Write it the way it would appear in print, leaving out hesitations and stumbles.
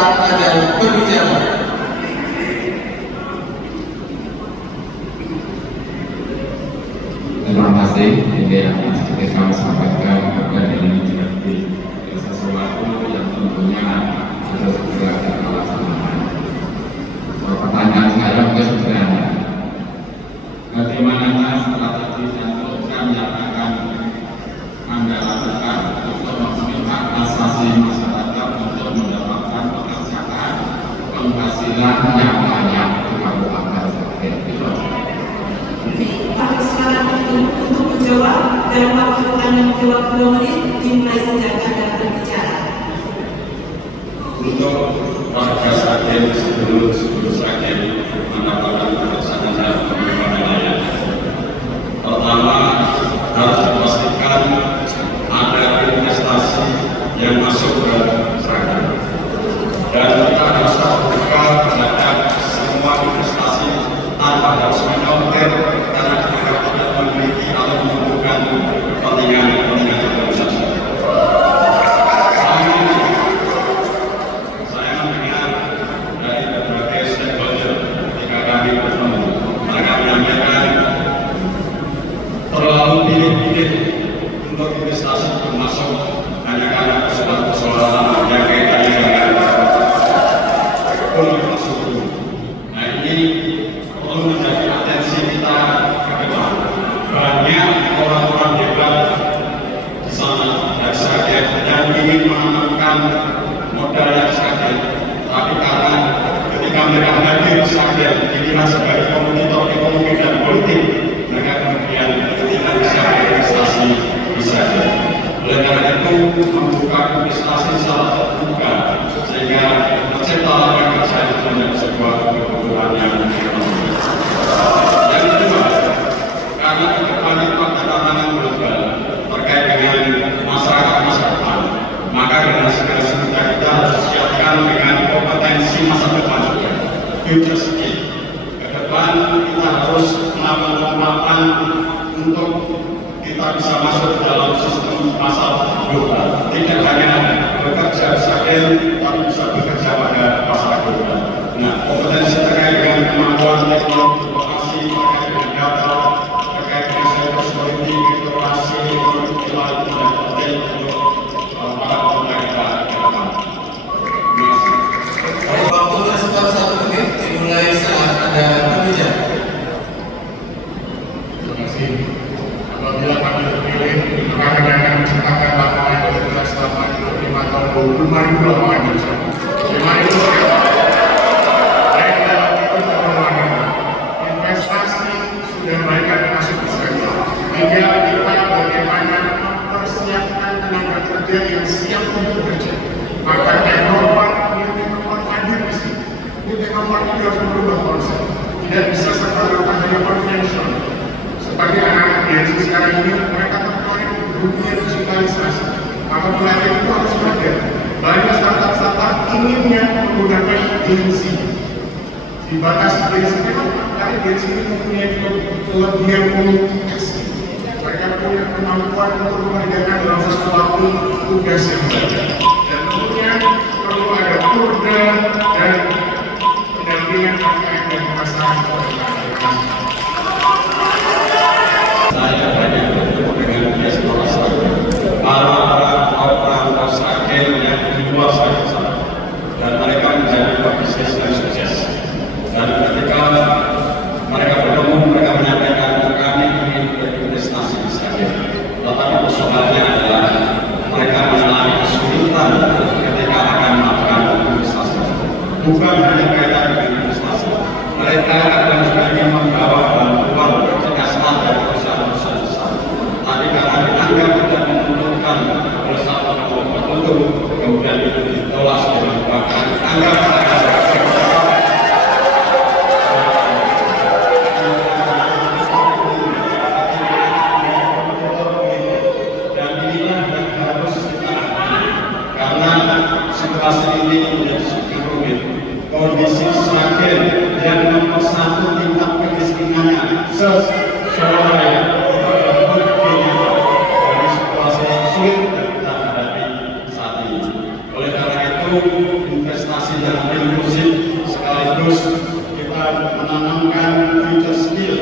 saat ada berbicara. Terima kasih. Ini yang seperti kami sampaikan bahwa ini menjadi sesuatu yang tentunya harus segera kita laksanakan. Pertanyaan saya mungkin sederhana. Bagaimana strategi dan program yang akan Anda lakukan untuk memenuhi hak asasi masyarakat untuk mendapatkan pekerjaan penghasilan yang banyak di Kabupaten Sragen? Sekarang untuk menjawab dalam waktu Anda menjawab 2 menit dimulai sejak Anda berbicara. Untuk warga Sragen sebelum Sragen mendapatkan pekerjaan dan pembangunan layak. Pertama, harus dipastikan ada investasi yang masuk ke Sragen, dan kita harus terbuka terhadap semua investasi tanpa harus menyortir karena kita tidak memiliki atau membutuhkan kepentingan tertentu saja. Saya mendengar dari berbagai stakeholder ketika kami bertemu, mereka menyampaikan terlalu pilih-pilih untuk investasi termasuk hanya karena persoalan yang kaitannya dengan infrastruktur. Nah, ini perlu menjadi atensi kita ke depan. Banyak orang-orang hebat di sana dari Sragen yang ingin menanamkan modal yang Sragen, tapi karena ketika mereka hadir di Sragen dikira sebagai komoditor ekonomi dan politik, mereka kemudian tidak bisa berinvestasi di Sragen. Oleh karena itu, membuka investasi secara terbuka sehingga tercipta lapangan kerja itu menjadi sebuah kebutuhan yang ekonomi. Yang kedua, karena ke depan itu ada tantangan global terkait dengan masyarakat masa depan, maka generasi muda kita harus siapkan dengan kompetensi masa depan juga, future skill. Ke depan kita harus melakukan lompatan untuk kita bisa masuk dalam sistem pasar global. Tidak hanya bekerja di Sragen, tapi bisa bekerja pada pasar global. Nah, kompetensi terkait dengan kemampuan teknologi informasi, terkait dengan data, terkait dengan cybersecurity, informasi, ekonomi digital itu sudah penting untuk para pemuda kita ke depan. Terima kasih. Waktu respon 1 menit dimulai saat ada berbicara. Terima kasih. Apabila kami terpilih, maka kami akan menciptakan lapangan pekerjaan selama 25 tahun 25.000 lapangan kerja. 5.000 sekarang. Baik dalam itu terlalu investasi sudah banyak masuk ke Sragen. Tinggal kita bagaimana mempersiapkan tenaga kerja yang siap untuk bekerja. Maka Teknopark hadir di sini. Ini Teknopark ini harus merubah konsep. Tidak bisa serta-merta hanya konvensional. Seperti anak-anak Gen Z sekarang ini, mereka tertarik dunia digitalisasi. Maka pelatihan itu harus ada. Banyak startup-startup inginnya menggunakan Gen Z. Dibatasi Gen Z itu karena Gen Z ini mempunyai kelebihan komunikasi. Mereka punya kemampuan untuk mengerjakan dalam satu waktu tugas yang banyak. Dan tentunya perlu ada kurda dan pendampingan terkait dengan masalah. Saya banyak bertemu dengan diaspora Sragen, para orang Sragen yang di luar Sragen sana, dan mereka menjadi pebisnis yang sukses. Dan ketika mereka bertemu, mereka menyampaikan kami ingin berinvestasi di Sragen. Tetapi persoalannya adalah mereka mengalami kesulitan ketika akan melakukan investasi. Bukan hanya kaitan dengan investasi, mereka akan juga ingin membawa bantuan kesehatan dari perusahaan-perusahaan besar. Tapi karena dianggap tidak menguntungkan perusahaan tertentu, kemudian itu ditolak sebagai bahkan anggap dan inilah yang harus kita karena situasi ini menjadi sangat rumit. Kondisi Sragen yang nomor 1 tingkat kemiskinannya se-Surabaya dari situasi sulit yang kita hadapi saat ini. Oleh karena itu, investasi yang inklusif sekaligus kita menanamkan future skill